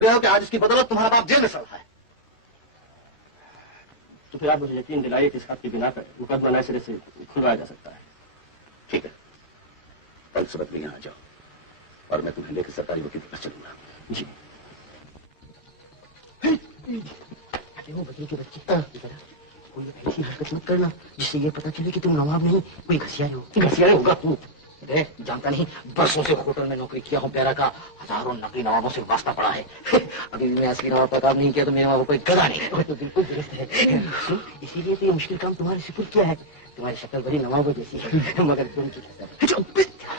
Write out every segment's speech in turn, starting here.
रहे हो कि आज इसकी बदौलत तुम्हारा बाप जेल में सड़ रहा है। तो फिर आप मुझे यकीन दिलाइए कि इस खाते बिना पर मुकदमा नए सिरे से खुलवाया जा सकता है। ठीक है, कल सुबह तुम यहाँ आ जाओ और मैं तुम्हें लेकर सरकारी वकील के पास चलूंगा। जी। वो वकील के बच्चे कोई ऐसी हरकत मत करना जिससे ये पता चले कि तुम नवाब नहीं कोई घसियारे हो। घसियारे होगा तू? जानता नहीं, बरसों से होटल में नौकरी किया हूँ पैरा का, हजारों नकली नवाबों से वास्ता पड़ा है। अभी भी मैं असली नवाब का काम नहीं किया तो मेरे नवाब कोई गधा नहीं। तो बिल्कुल दुरुस्त है। इसीलिए तो ये मुश्किल काम तुम्हारे सिपुर्द किया है। तुम्हारी शक्ल बड़ी नवाबों जैसी है मगर तुम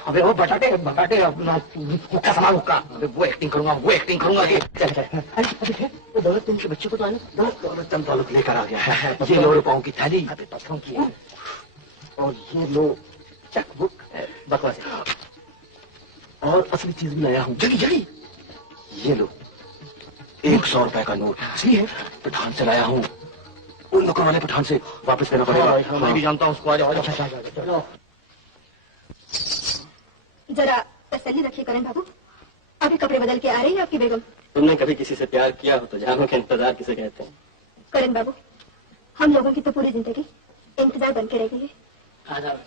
अबे वो बटाटे बटाटे हुक्का समा हुक्का, वो एक्टिंग करूंगा वो एक्टिंग करूंगा। तो दौलत तुमसे बच्चे को तो आना, दौलत दौलत लेकर आ गया है। ये लो रुपयों की थैली, पत्थरों की है, और ये लो चेकबुक, बकवास है। और असली चीज भी लाया हूँ, जगी जगी। ये लो 100 रुपए का नोट, असली है, पठान से लाया हूँ। उन नौकर वाले पठान से वापस देना पड़ेगा। मैं भी जानता हूँ उसको। आ जाओ। जरा तसल्ली रखिए करण बाबू, अभी कपड़े बदल के आ रही है आपकी बेगम। तुमने कभी किसी से प्यार किया हो तो जानो कि इंतजार किसे कहते हैं। करण बाबू, हम लोगों की तो पूरी जिंदगी इंतजार बन के रह गई है। आदाब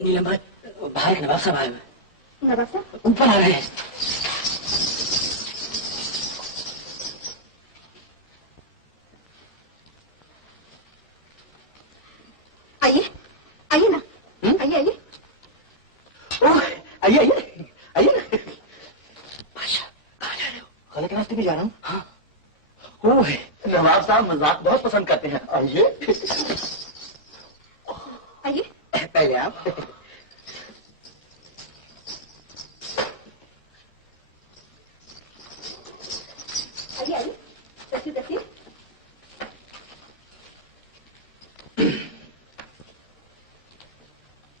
नीलम भाई, बाहर नवाब साहब आए हुए। नवाब साहब ऊपर आ रहे हैं। आइए आइए ना, आइए आइए। आइए आइए आइए ना। बादशाह कहाँ जा रहे हो? गलत रास्ते पे जा रहा हूँ। हाँ वो है, नवाब साहब मजाक बहुत पसंद करते हैं। आइए आइए पहले आप। आइए आइए, तस्वीर तस्वीर।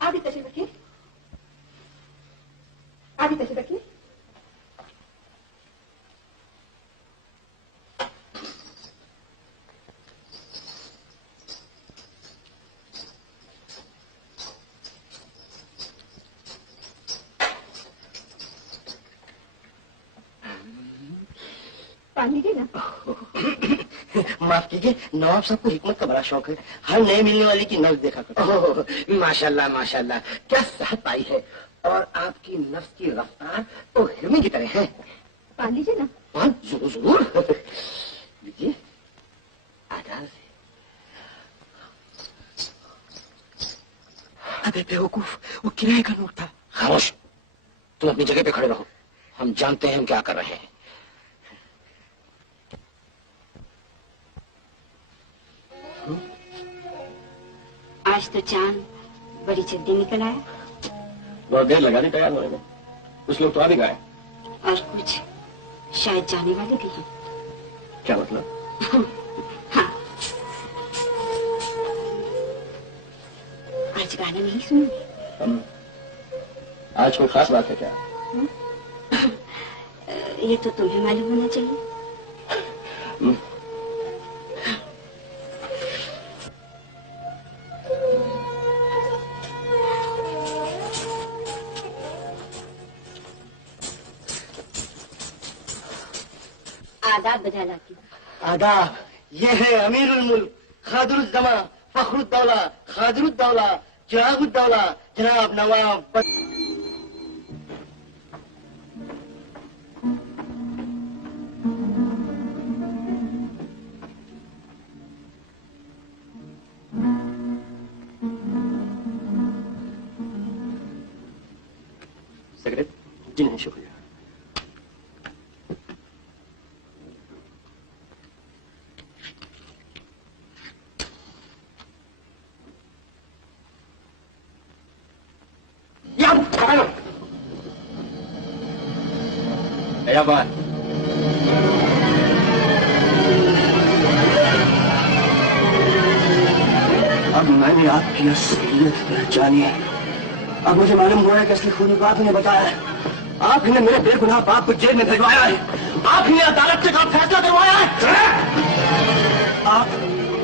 आप भी तस्वीर रखिए, आप भी तस्वीर रखिए। पान लीजिए ना। माफ कीजिए, नवाब साहब को हिकमत का बड़ा शौक है, हर नए मिलने वाले की नफ्स देखा करते। माशाल्लाह माशाल्लाह, क्या सेहत पाई है, और आपकी नफ्स की रफ्तार तो हिरनी की तरह है। पान लीजिए ना। पान जरूर जरूर लीजिए, आधार से। अबे बेवकूफ, वो किराए का नोट था। खामोश, तुम अपनी जगह पे खड़े रहो, हम जानते हैं हम क्या कर रहे हैं। आज तो चांद बड़ी जल्दी निकल आया। बहुत देर लगा दी तैयार होने में, कुछ लोग तो आ भी गए और कुछ शायद जाने वाले भी हैं। क्या मतलब? हाँ, आज गाना नहीं सुनोगे? आज कोई खास बात है क्या? ये तो तुम्हें मालूम होना चाहिए। आदाब बजा लाती हूँ। आदाब, ये है अमीरुल मुल्क, खादरुद्दमा, फखरुद्दौला, खादरुद्दौला, चिरागुद्दौला, जनाब नवाब। सिगरेट? जी नहीं शुक्रिया। बात अब मैंने आपकी असलियत पहचानी है। अब मुझे मालूम हुआ है कि असली खूनी बाप ने बताया है। आप ही ने मेरे बेगुनाह बाप को जेल में भिजवाया है। आप ही ने अदालत से फैसला करवाया है।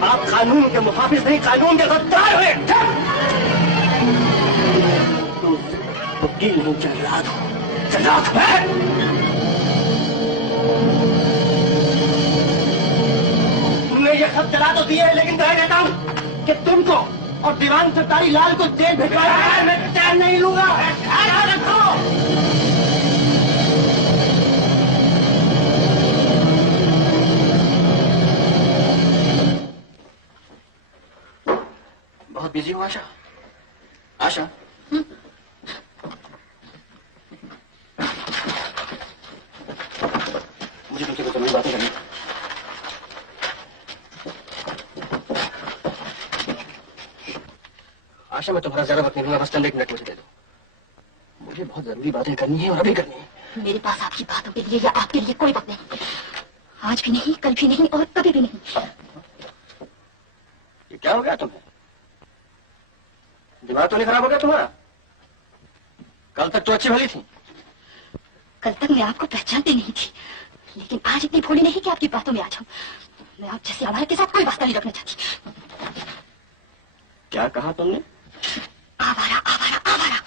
आप कानून के मुहाफिज नहीं, कानून के गद्दार हैं। वकील नहीं, जल्लाद हो। जल्लाद है। ये सब जला तो दिए, लेकिन कह देता हूँ कि तुमको और दीवान सरदारी लाल को जेल भिजवाया, मैं चैन नहीं लूंगा। रखो। बहुत बिजी हो आशा? आशा, मुझे तुमसे कुछ जरूरी बातें करनी। आशा, मैं तुम्हारा ज्यादा वक्त नहीं लूंगा, बस चंद 1 मिनट मुझे दे दो। मुझे बहुत जरूरी बातें करनी है और अभी करनी है। मेरे पास आपकी बातों के लिए या आपके लिए कोई वक्त नहीं। आज भी नहीं, कल भी नहीं और कभी भी नहीं। ये क्या हो गया तुम्हें? दिमाग तो नहीं खराब हो गया तुम्हारा? कल तक तो अच्छी भली थी। कल तक मैं आपको पहचानती नहीं थी, लेकिन आज इतनी भोली नहीं कि आपकी बातों में आ जाऊं। मैं आप जैसे आवारा के साथ कोई वास्ता नहीं रखना चाहती। क्या कहा तुमने? आवारा आवारा आवारा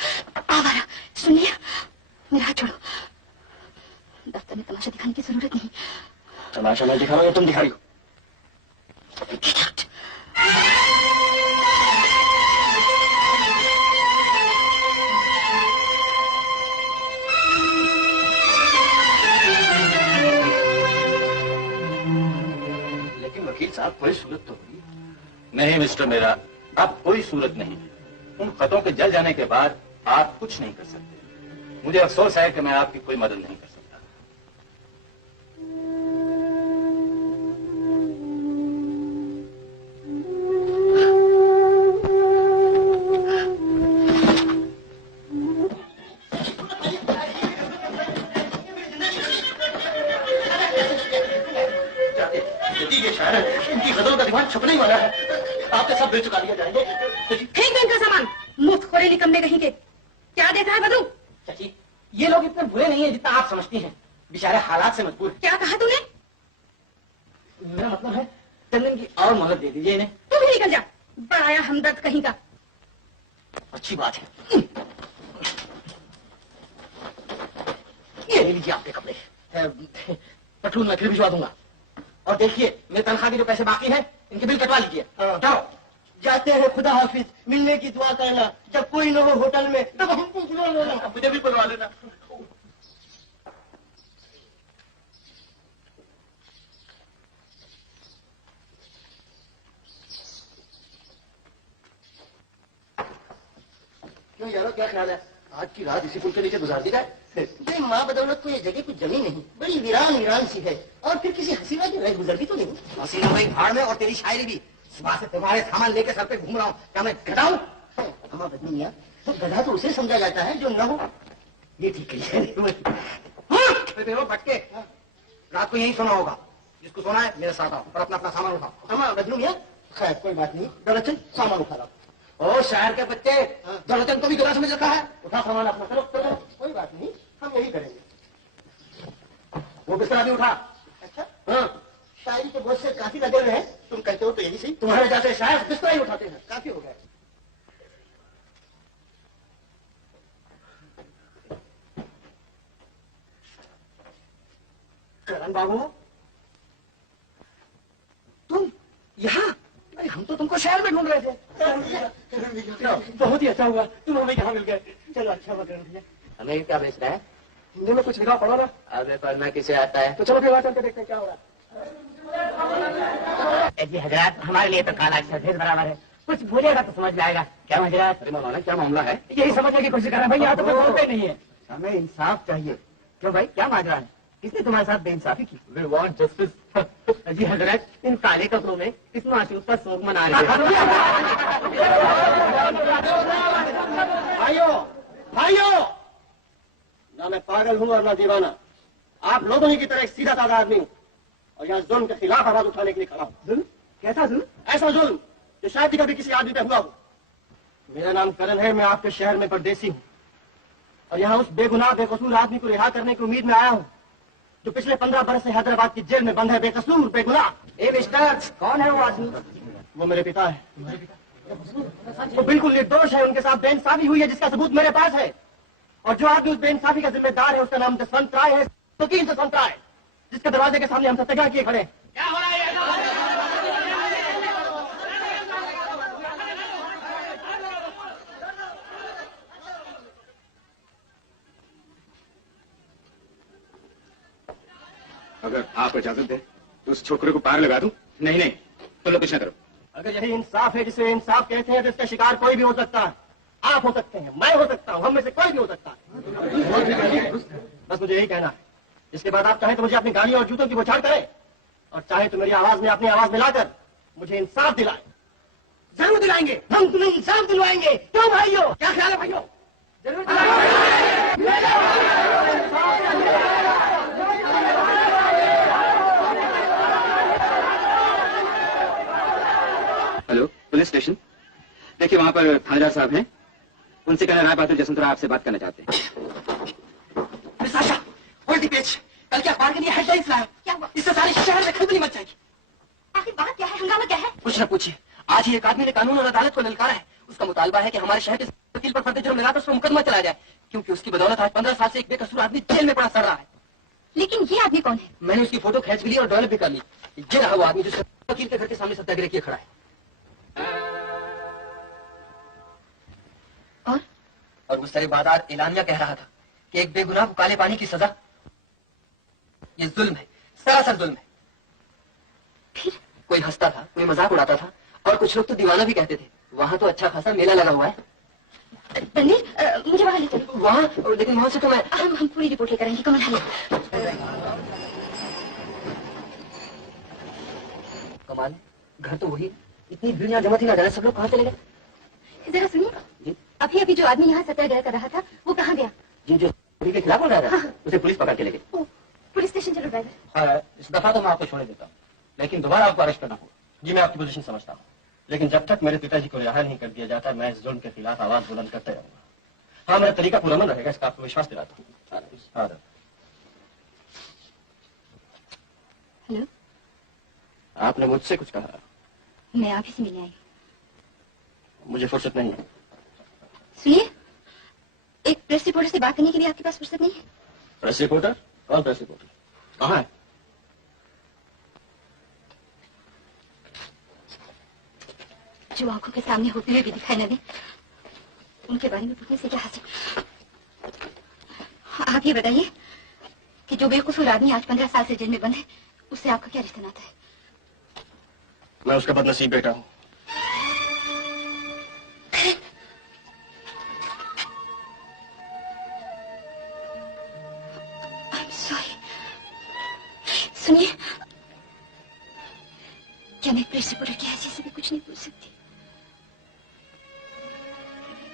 आवारा। सुनिए, मेरा हाथ छोड़ो। दफ्तर में तमाशा दिखाने की जरूरत नहीं। तमाशा मैं दिखा रहा हूं, तुम दिखा रही हो। Get out. लेकिन वकील साहब, कोई सूरत तो हुई। नहीं मिस्टर मेरा, अब कोई सूरत नहीं है। उन खतों के जल जाने के बाद आप कुछ नहीं कर सकते। मुझे अफसोस है कि मैं आपकी कोई मदद नहीं कर सकता। इनकी गजलों का दीवान छपने ही वाला है। आपके सब बिल चुका दिया जाएंगे। फेंक दो इनका सामान, मुफ्तखोरे निकम्मे कहीं के। क्या देख रहा है बदू? चाची, ये लोग इतने बुरे नहीं है जितना आप समझती हैं। बेचारे हालात से मजबूर हैं। क्या कहा तूने? मेरा मतलब है चंदन की और मोहलत दे दीजिए इन्हें। तू भी निकल जा, बड़ाया हमदर्द कहीं का। अच्छी बात है। ये ले लीजिए आपके कपड़े। पटलून मैं फिर भिजवा दूंगा। और देखिए, मेरे तनख्वाह के जो पैसे बाकी हैं, इनके बिल कटवा लीजिए। जाओ। जाते हैं, खुदा हाफिज। मिलने की दुआ करना। जब कोई न हो होटल में तब हमको बुला लेना। मुझे भी बुलवा लेना। क्यों यारो, क्या ख्याल है? आज की रात इसी पुल के नीचे गुजार दी जाए? नहीं, माँ बदौलत को ये जगह कुछ जमी नहीं, बड़ी वीरान वीरान सी है। और फिर किसी हसीना की रह गुजरती तो नहीं। हसीना भाई भाड़ में, और तेरी शायरी भी। सुबह से तुम्हारे सामान लेके सर पे घूम रहा हूँ। क्या मैं गधा हूँ? हमारा बदनी मियाँ, तो गधा तो उसे समझा जाता है जो न हो। ये ठीक है। भटके, रात को यही सोना होगा। जिसको सोना है मेरे साथ आओ और अपना अपना सामान उठाओ। हमारा बदनी मियाँ, खैर कोई बात नहीं। दौलतचंद, सामान उठा लो। ओ शहर के बच्चे, दौलतचंद को भी गधा समझ रखा है। उठा सामान अपना। चलो चलो, कोई बात नहीं, हम यही करेंगे। वो बिस्तरा भी उठा। अच्छा, हाँ, शायरी के बोझ से काफी लगे हुए हैं। तुम कहते हो तो यही सही। तुम्हारे जाते शायद बिस्तरा ही उठाते हैं। काफी हो गया। करण बाबू, तुम यहाँ? अरे हम तो तुमको शहर में ढूंढ रहे थे। बहुत ही अच्छा हुआ तुम हमें यहाँ मिल गए। चलो अच्छा हुआ करण भैया। हमें क्या बेच रहा है? हिंदी में कुछ लिखा पढ़ो ना। अबे पढ़ना किसे आता है? तो चलो फिर वहाँ चल के देखते हैं क्या हो रहा है। जी हजरात, हमारे लिए तो काला अक्षर भेद बराबर है। कुछ बोलेगा तो समझ जाएगा। क्या हजरात? अरे मौलाना, क्या मामला है? यही समझने की कोशिश कर रहा है भाई। यहाँ तो कोई बोलते नहीं है। हमें इंसाफ चाहिए। क्यों भाई, क्या मांग रहा है? किसने तुम्हारे साथ बेइंसाफी की? We want justice. जी हजरत, इन काले कपड़ों में इस मासूम पर शोक मना रहे हैं। भाइयों भाइयों, ना मैं पागल हूँ और ना दीवाना। आप लोगों ही की तरह एक सीधा साधा आदमी हूँ और यहाँ जुल्म के खिलाफ आवाज उठाने के लिए खड़ा हूँ। जुल्म? कैसा जुल्म? ऐसा जुल्म जो शायद ही कभी किसी आदमी पे हुआ हो। मेरा नाम करण है, मैं आपके शहर में परदेसी हूँ और यहाँ उस बेगुनाह बेकसूर आदमी को रिहा करने की उम्मीद में आया हूँ जो पिछले 15 बरस से हैदराबाद की जेल में बंद है, बेकसूर बेगुनाह। ए मिस्टर, कौन है वो आदमी? वो मेरे पिता है। वो बिल्कुल निर्दोष है, उनके साथ बेइंसाफी हुई है जिसका सबूत मेरे पास है। और जो आदमी उस बेइंसाफी का जिम्मेदार है उसका नाम जसवंत राय है। तो 3 जसवंत राय, जिसके दरवाजे के सामने हम सत्याग्रह किए खड़े हैं। क्या हो रहा है? अगर आप इजाजत दें तो उस छोकरे को पार लगा दूं। नहीं नहीं, तुम लोग कुछ ना करो। अगर यही इंसाफ है जिसे इंसाफ कहते हैं तो इसका शिकार कोई भी हो सकता है। आप हो सकते हैं, मैं हो सकता हूँ, हम में से कोई भी हो सकता है। बस मुझे यही कहना है। इसके बाद आप चाहे तो मुझे अपनी गाड़ी और जूतों की बौछार करें और चाहे तो मेरी आवाज में अपनी आवाज मिलाकर मुझे इंसाफ दिलाए। जरूर दिलाएंगे, हम तुम्हें इंसाफ दिलवाएंगे। क्यों भाइयों, क्या ख्याल है भाइयों? जरूर हेलो, पुलिस स्टेशन। देखिए वहां पर थानेदार साहब हैं, उनसे कहना राय बहादुर जसवंतराव आपसे बात करना चाहते हैं। Miss Asha, hold the page. कल के अखबार के लिए हेडलाइंस लाया। क्या हुआ? इससे सारे शहर में खलबली मच जाएगी। आखिर बात क्या है? हंगामा क्या है? कुछ न पूछिए। आज ही एक आदमी ने कानून और अदालत को ललकारा है। उसका मुतालबा है कि हमारे शहर के वकील पर फर्जी जुर्म लगाकर उस पर मुकदमा चलाया जाए, क्योंकि उसकी बदौलत आज 15 साल से एक बेकसूर आदमी जेल में पड़ा सड़ रहा है। लेकिन ये आदमी कौन है? मैंने उसकी फोटो खींच भी ली और डेवलप भी कर ली। ये रहा वो आदमी जो वकील के घर के सामने सत्याग्रह किए खड़ा है। और वो सरेबाजार एलानिया कह रहा था कि एक बेगुनाह को काले पानी की सजा। ये जुल्म है, सरासर जुल्म है। फिर कोई हंसता था, कोई मजाक उड़ाता था और कुछ लोग तो दीवाना भी कहते थे। वहाँ तो अच्छा खासा मेला लगा हुआ है। रणवीर, मुझे वहां ले चलो। वहाँ, लेकिन वहाँ से तो मैं हम पूरी रिपोर्ट लेकर आएंगे। कमल हाल कमाल, घर तो वही। इतनी भीड़ यहाँ जमा थी, ना जाने सब लोग कहाँ चले गए। जरा सुनिए, अभी अभी जो आदमी यहाँ सत्याग्रह कर रहा था वो कहाँ गया? जी जो पुलिस के खिलाफ बोल रहा था, उसे पुलिस पकड़ के ले गई। ओ, पुलिस स्टेशन चलो ड्राइवर। हाँ, इस दफा तो मैं आपको छोड़ देता हूँ, लेकिन दोबारा आपको अरेस्ट करना होगा। जी मैं आपकी पोजीशन समझता हूँ, लेकिन जब तक मेरे पिताजी को रिहा नहीं कर दिया जाता मैं इस जुल्म के खिलाफ आवाज बुलंद करते रहूंगा। हाँ, मेरा तरीका पूरा मन रहेगा, इसका आपको विश्वास दिलाता हूँ। हाँ। हेलो, आपने मुझसे कुछ कहा? मैं आप ही से मिलने आई हूँ। मुझे फुर्सत नहीं है। सुनिए, एक प्रेस रिपोर्टर से बात करने के लिए आपके पास फुर्सत नहीं है? Press reporter? कौन प्रेस रिपोर्टर? कहाँ है? जो आंखों के सामने होते हुए भी दिखाई न दे, उनके बारे में पूछने से क्या हासिल? आप ये बताइए कि जो बेकसूर आदमी आज 15 साल से जेल में बंद है, उससे आपका क्या रिश्ता नाता है? मैं उसका बदनसीब बेटा हूँ। सुनिए, क्या मैं प्रेस रिपोर्टर की हैसियत से भी कुछ नहीं पूछ सकती?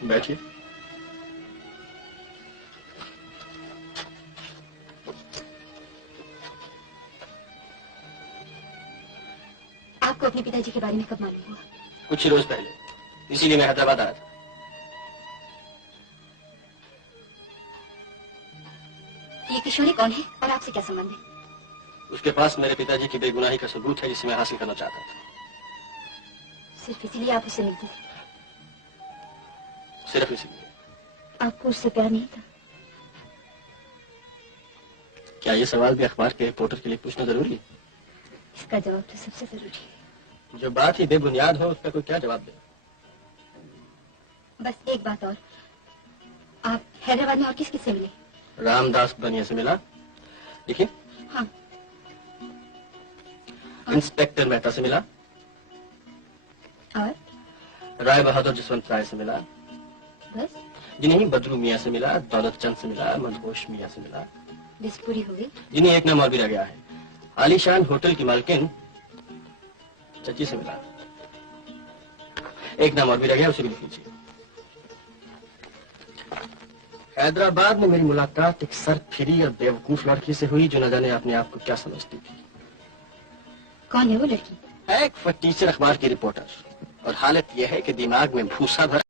बैठिए। आपको अपने पिताजी के बारे में कब मालूम हुआ? कुछ ही रोज पहले, इसीलिए मैं हैदराबाद आया था। ये किशोरी कौन है और आपसे क्या संबंध है? उसके पास मेरे पिताजी की बेगुनाही का सबूत है जिसे मैं हासिल करना चाहता था। सिर्फ इसीलिए आप उससे मिलते थे? सिर्फ इसलिए। आपको उससे प्यार नहीं था? क्या ये सवाल भी अखबार के रिपोर्टर के लिए पूछना जरूरी है? इसका जवाब तो सबसे जरूरी है। जो बात ही बेबुनियाद हो उसका कोई क्या जवाब दे? बस एक बात और, आप हैदराबाद में और किस किससे मिले? रामदास बनिया से मिला। देखिए, हाँ। इंस्पेक्टर मेहता से मिला और राय बहादुर जसवंत राय से मिला। बस? जिन्हें बदरू मियाँ से मिला, दौलत चंद से मिला, मनहोश मियाँ से मिला। लिस्ट पूरी हो गई? जिन्हें एक नाम और भी रह गया है, आलीशान होटल की मालकिन चची से मिला। एक नाम और भी रह गया, उसे भी लिख लीजिए। हैदराबाद में मेरी मुलाकात एक सरफिरी और बेवकूफ लड़की से हुई जो न जाने अपने आप को क्या समझती थी। कौन है वो लड़की? एक फटीचर अखबार की रिपोर्टर, और हालत यह है कि दिमाग में भूसा भर